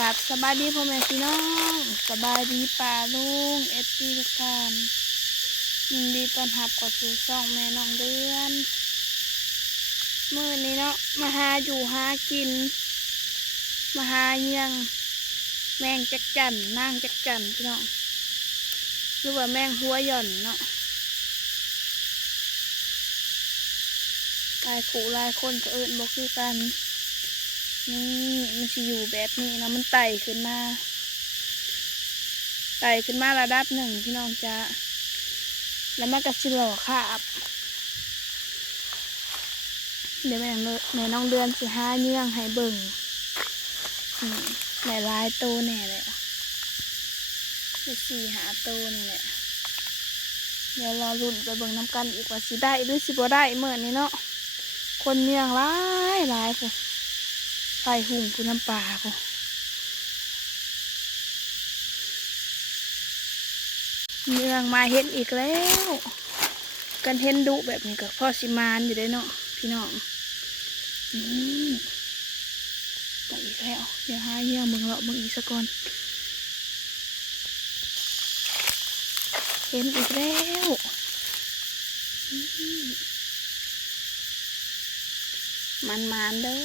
กับสบายดีพ่อแม่พี่น้องสบายดีป่าลุงFPทุกท่านยินดีต้อนรับเข้าสู่ช่องแม่น้องเดือนมื้อนี้เนาะมาหาอยู่หากินมาหาเยื่องแมงจักจั่นนางจักจั่นพี่น้องหรือว่าแมงหัวหย่อนเนาะลายขู่ลายคนก็เอิ้นบ่คือกันนี่มันสิอยู่แบบนี้เนาะมันไต่ขึ้นมาระดับหนึ่งพี่น้องจ้าแล้วมันก็สิหล่อขาบเดี๋ยวแม่น้องเดือนสิหาเยื่องให้เบิ่งหลายโตแน่เลย4-5 โตนี่แหละเดี๋ยวรอรุ่นไปเบิ่งน้ำกันอีกว่าสิได้หรือสิบ่ได้เมื่อนี้เนาะคนเยื่องหลายพวกไฟหุ่งผู้น้ำปลาพวกเยื่องมาเห็นอีกแล้วกันเห็นดุแบบนี้ก็พ่อสิมานอยู่ได้เนาะพี่น้องไปอีกแล้วเดี๋ยวหาเยื่องเบิ่งเลาะเบิ่งอีกสักก่อนเห็นอีกแล้วมันเด้อ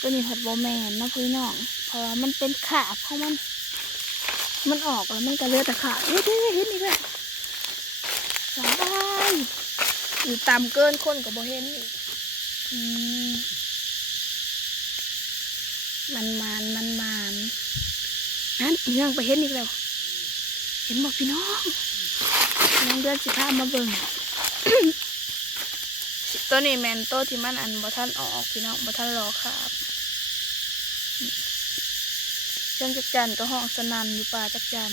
ตัวนี้ผัดโบแมนนะพี่น้องเพราะมันเป็นขาบของมันออกแล้วมันก็เลือดแต่ขาบเห็นอีกแล้วสบายอยู่ต่ำเกินคนกับโบเห็นอีกมันนั่นยังไปเห็นอีกแล้วเห็นบอกพี่น้องน้องเดือนสิพามาเบิ่ง ตัวนี้แมนโตที่มันอันบ่ทันออกพี่น้องบ่ทันรอครับเชิงจักจั่นก็ห้องสนั่นอยู่ป่าจักจั่น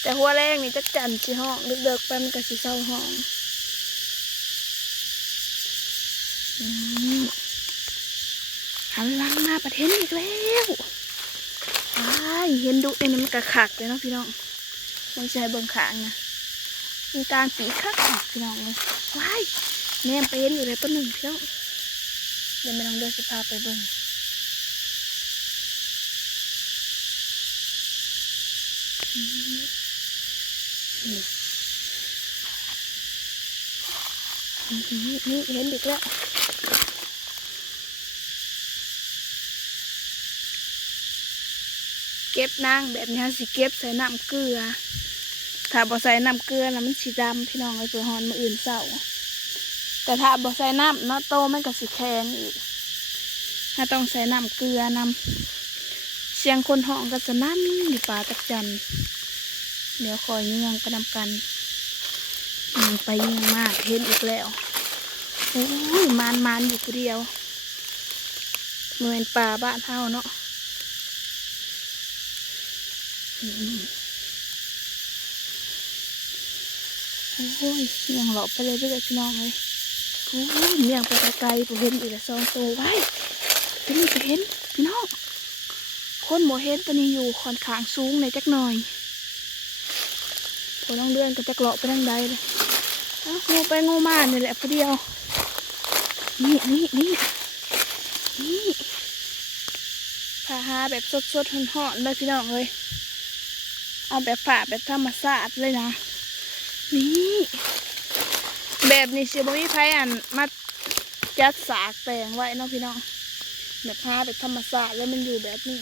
แต่หัวแรกนี่จักจั่นสิห้องเดึกๆไปมันก็สิเศร้าห้องหันหลังมาประเทศอีกแล้วเห็นดุในนี้มันกระขักเลยเนาะพี่น้องมันใช้เบิ่งขางนะมีกลางปีคักพี่น้องเลยว้ายแนมไปเห็นอยู่เลยปะหนึ่งพี่น้องเดี๋ยวแม่น้องเดินสิพาไปเบิ่งนี่เห็นอีกแล้วเก็บนางแบบนี้สิเก็บใส่น้ำเกลือถ้าบ่ใส่น้ำเกลือแล้วมันสีดำพี่น้องเลยเผื่อหอนมืออื่นเศร้าแต่ถ้าบ่ใส่น้ำเนาะโตมันก็สีแข็งอีกถ้าต้องใส่น้ำเกลือนำเสียงคนห้องก็จะนั่นอยู่ป่าจักจั่นเดี๋ยวคอยเยื่องไปนำกันไปเยื่องมากเห็นอีกแล้วโอ้ยมันอยู่คนเดียวเหมือนป่าบ้านเฮาเนาะโอ้ยยังหลบไปเลยพี่น้องเลยโอ้ยยังไปไกลๆผมเห็นอีกแล้ว2 ตัวไว้ตัวนี้ไปเห็นพี่น้องคนโมเห็นตัวนี้อยู่ค่อนข้างสูงในจักหน่อยผมต้องเดินก็จะเลาะไปทางใดเลยงูไปงูมาเนี่ยแหละพอเดียวนี่พาหาแบบสดๆห่อนๆเลยพี่น้องเลยเอาแบบผ่าแบบธรรมชาติเลยนะนี่แบบนี้สิบ่มีไผอันมาจัดสากแปลงไว้เนาะพี่น้องแบบหาแบบธรรมชาติแล้วมันอยู่แบบนี้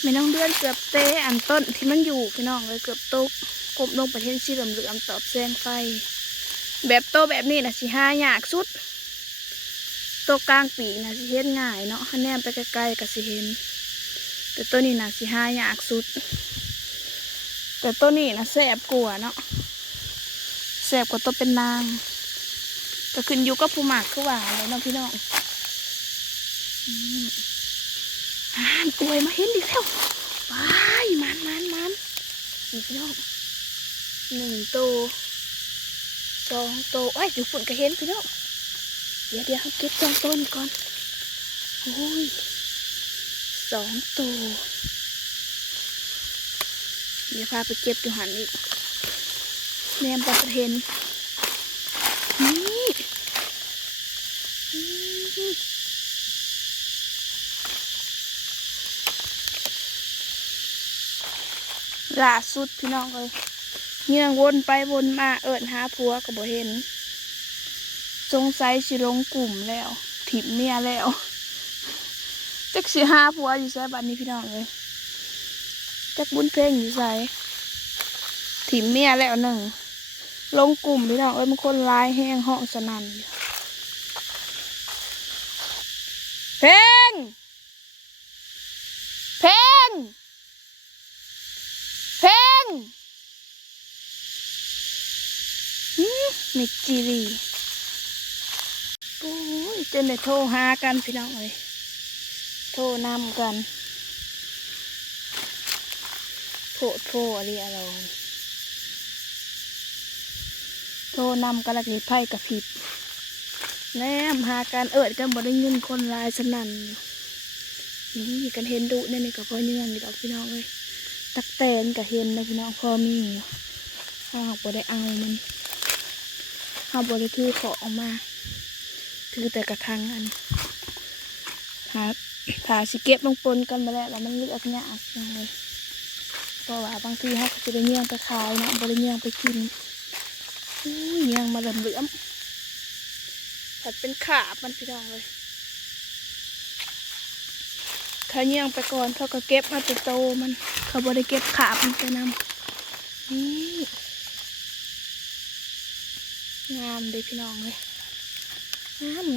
ไม่น้องเดือนเกือบเตะอันต้นที่มันอยู่พี่น้องเลยเกือบตกกบลงไปเห็นสีเหลืองๆตอบแสงไฟแบบโตแบบนี้นะสิหายากสุดโตกลางปีนะสิเห็นง่ายเนาะคะแนนไปไกลๆก็สิเห็นแต่ตัวนี้นะสิหายากสุดแต่ตัวนี้นะแสบกว่าเนาะแสบกว่าตัวเป็นนางก็ขึ้นอยู่กับผู้หมากคือว่าเลยเนาะพี่น้องกล้วยมาเห็นดิแล้วว้ายมันนี่พี่น้อง1 ตัว 2 โตเอ้ยอยู่ฝุ่นก็เห็นพี่น้องเดี๋ยวเขาเก็บ2 โตนี่ก่อนโอ้ย2 โตเดี๋ยวพาไปเก็บอยู่หันอีกแนมปลาเห็นนี่ล่าสุดพี่น้องเลยเงี้ยวนไปวนมาเอิญหาผัวก็บ่เห็นสงสัยสิลงกลุ่มแล้วถิ่มเมียแล้วจักสิหาผัวอยู่ไสบัดนี้พี่น้องเลยจักบุญเพ่งอยู่ไสถิ่มเมียแล้วหนึ่งลงกลุ่มพี่น้องมันคนร้ายแห้งห้องสนั่นอยู่เพ่งเพ่งเพ่งมิจิรีโอ้ยจนได้โทรหากันพี่น้องเลยโทรนำกันโทรอะไรโทรนำกันแล้วก็ไพ่กับผิดแนมหาการเอิดกันบ่ได้เงินคนลายสนั่นอยู่นี่กันเห็นดุเนี่ยนี่ก็พอเงื่อนอยู่ดอกพี่น้องเลยตักแตนกับเห็นนะพี่น้องพอมีอยู่ข้าวบ่ได้เอามันข้าวบ่ได้ถือของออกมาถือแต่กระทังอันหาสิเก็บลงปนกันมาแล้วมันเลือกยากเลยเพราะว่าบางทีเขาจะได้เงี้ยงไปขายนะบ่ได้เงี้ยงไปกินเงี้ยงมาเหลื่อมผัดเป็นขาบมันพี่น้องเลยถ้าเงี้ยงไปก่อนเขาก็เก็บมาแต่โตมันเขาบ่ได้เก็บขาบมันไปนำนี่งามเลยพี่น้องเลย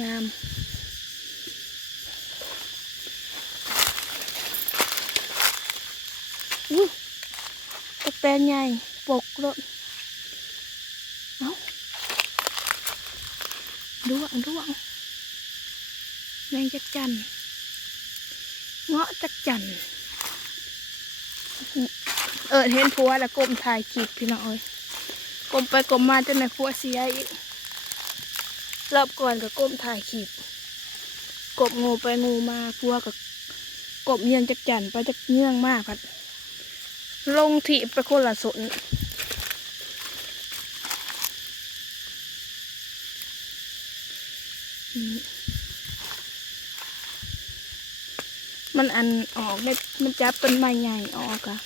งามตะแตนใหญ่ปกรถเอาด้วงแมงจักจั่นเงาะจักจั่นเห็นผัวแล้วก้มถ่ายคลิปพี่น้องเอ้ยก้มไปก้มมาจนในผัวเสียอีกรอบก่อนก็ก้มถ่ายคลิปกบงูไปงูมาผัวกับกบเยื่องจักจั่นไปจักเยื่องมากพัดลงที่ไปคนละสนมันอันออกมันจับต้นไม้ใหญ่ออกอะ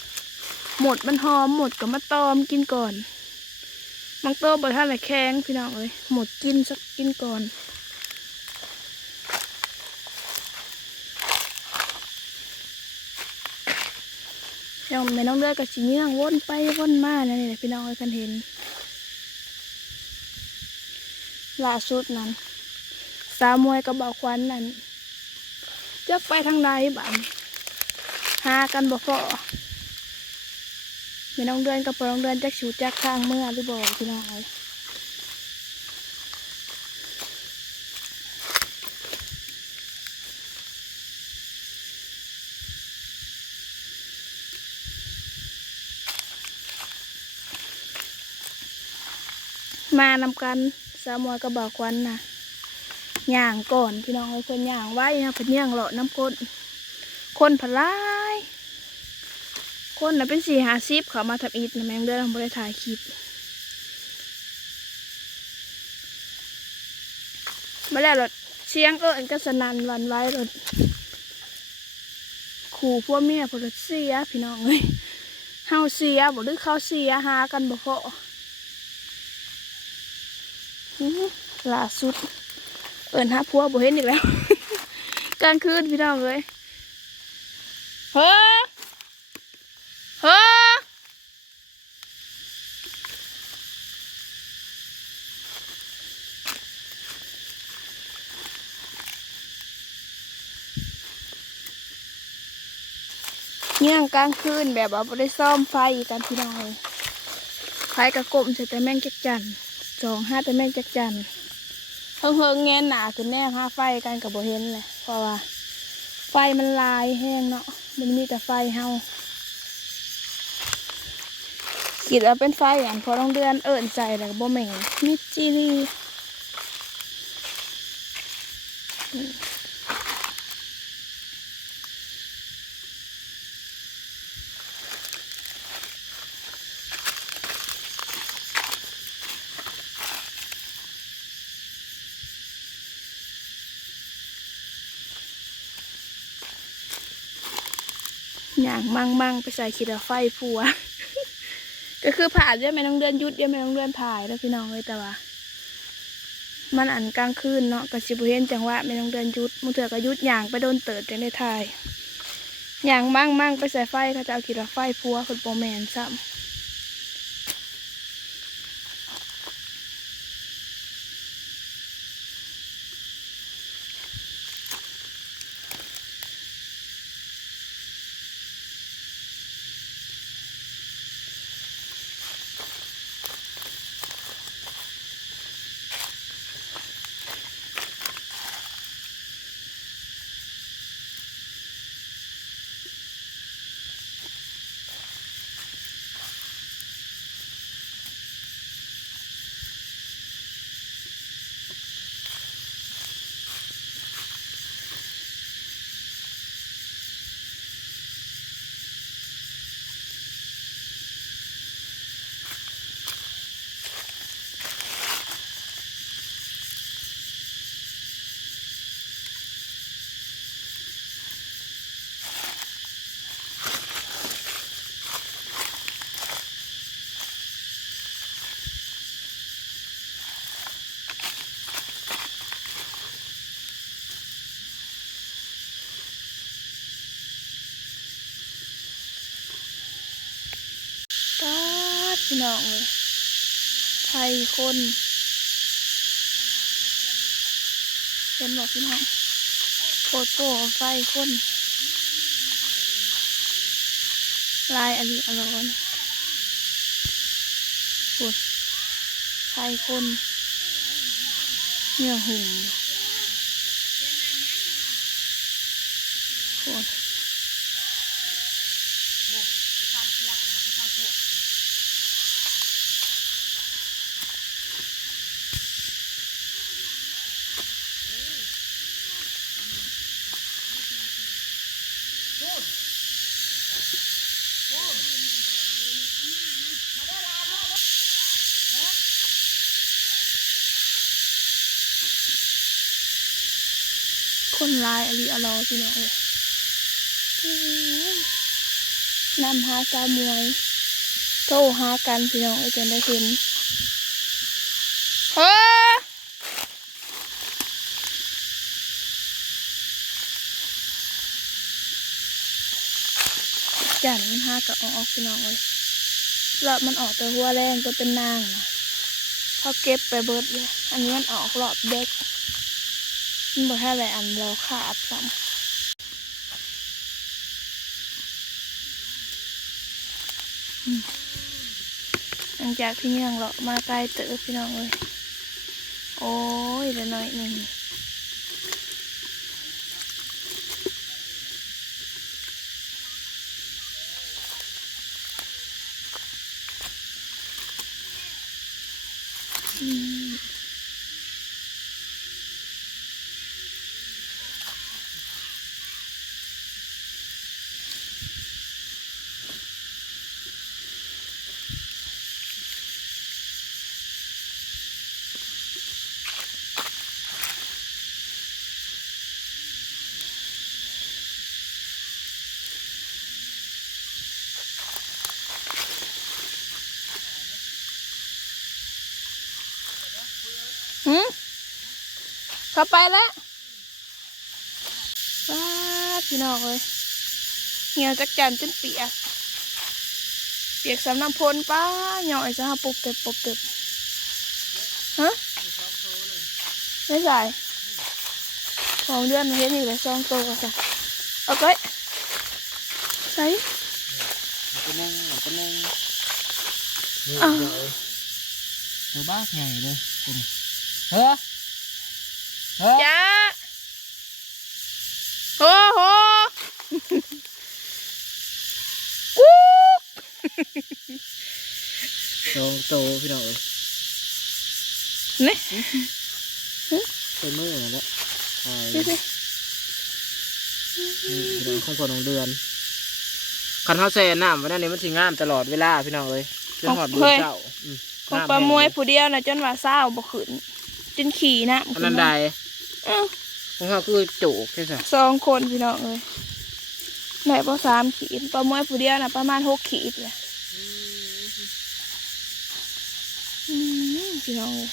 หมดมันหอมหมดก็มาตอมกินก่อนบางตัวบ่ท่านอะไรแข็งพี่น้องเอ้ยหมดกินสักกินก่อนแล้วแม่น้องเลือดกับสีเงี้ยงวนไปวนมาเนี่ยแหละพี่น้องเอ้ยคันเห็นล่าสุดนั้นสาวมวยกระบอกควันนั้นจะไปทางใดบ้างหากันบ่พอแม่น้องเดือนกับพ่อน้องเดือนจักชูจักข้างเมื่อหรือบ่พี่น้องเอ้ยมานำกันสาวมวยกระบอกควันนะย่างก่อนพี่น้องเอ้ยเพิ่นย่างไว้นะเพิ่นย่างเลาะน้ำก้นคนพลายคนน่ะเป็น4-50เขามาทำอีทนะแม่งเดือนบริถ่ายคลิปมาแล้วรถเชียงก็สนั่นวันไว้รถขู่พวกเมียพวกรถเสียพี่น้องเลยเฮาเสียบ่หรือเขาเสียหากันบ่พอล่าสุดหาพวกบ่เห็นอีกแล้ว กลางคืนพี่น้องเลยเฮ้เงี้ยงกลางคืนแบบว่าบ่ได้ซ่อมไฟกันพี่น้องเลยไฟกระกลมใส่แต่แมงจักจั่น2-5แต่แมงจักจั่นเฮิงแงนหนาขึ้นแน่พาไฟกันกับบ่เห็นเลยเพราะว่าไฟมันลายแห้งเนาะมันมีแต่ไฟเฮา คิดว่าเป็นไฟอันพอต้องเดือนเอิญใจแล้วก็บ่แม่นมิดจิลีอย่างมั่งไปใส่ขีดไฟผัว ก็คือผ่านด้วยแม่น้องเดือนยุดด้วยแม่น้องเดือนถ่ายแล้วพี่น้องเลยแต่ว่ามันอันกลางคืนเนาะก็สิบ่เห็นจังหวะแม่น้องเดือนยุดมื้อเถื่อก็ยุดอย่างไปโดนเติดจังได้ถ่ายอย่างมั่งไปใส่ไฟเขาจะเอาขีดไฟผัวคนโปรแมนซ้ำป๊าดพี่น้องเลยไฟคนเห็นบอกพี่น้องโคตรโผไฟคนลายอันนี้อร่อยโคตรไฟคนเนื้อหุ่มโคตรคนลายอันนี้อร่อยพี่น้องเลยนำหาสาวมวยโทรหากันพี่น้องจนได้เห็นเฮ้อจันมันหากับออกพี่น้องเลยแล้วมันออกแต่หัวแรงก็เป็นนางนะเขาเก็บไปเบิดเลยอันนี้มันออกรอบเด็กมันบอกให้อะไรอันเราขาดซ้ำหลังจากที่ยังเลาะมาไกลเต๋อพี่น้องเลยโอ้ยเดี๋ยวหน่อยหนึ่งเข้าไปแล้วว้าพี่น้องเลยเหี่ยวจักจันจนเปียกสำน้ำพลป้าหน่อยจะหาปุบเต็บฮะไม่ใส่ของเดือนมาเห็นอยู่เลย2 ตัวค่ะเอาไปใส่ตัวนึงนี่ตัวบ้าใหญ่เลยตัวนี้เฮ้อจ้าโอ้โหกู 2 โตพี่น้องเอ้ย นี่ เป็นมื้อนั่นแหละใช่ ดูสิ นี่พี่น้องของคนของเดือนคันเฮาแช่น้ำไว้นั่นนี่มันสิงามตลอดเวลาพี่น้องเอ้ยจนฮอดมื้อเช้าของปลามวยผู้เดียวนะจนว่าเศร้าบ่ขึ้นจนขี่นะ อันนั้นใดของเฮาคือโจกใช่ซะ 2 คนพี่น้องเอ้ยไหนบ่3 ขีดปลามวยผู้เดียวนะประมาณ6 ขีดเลยพี่น้องเอ้ย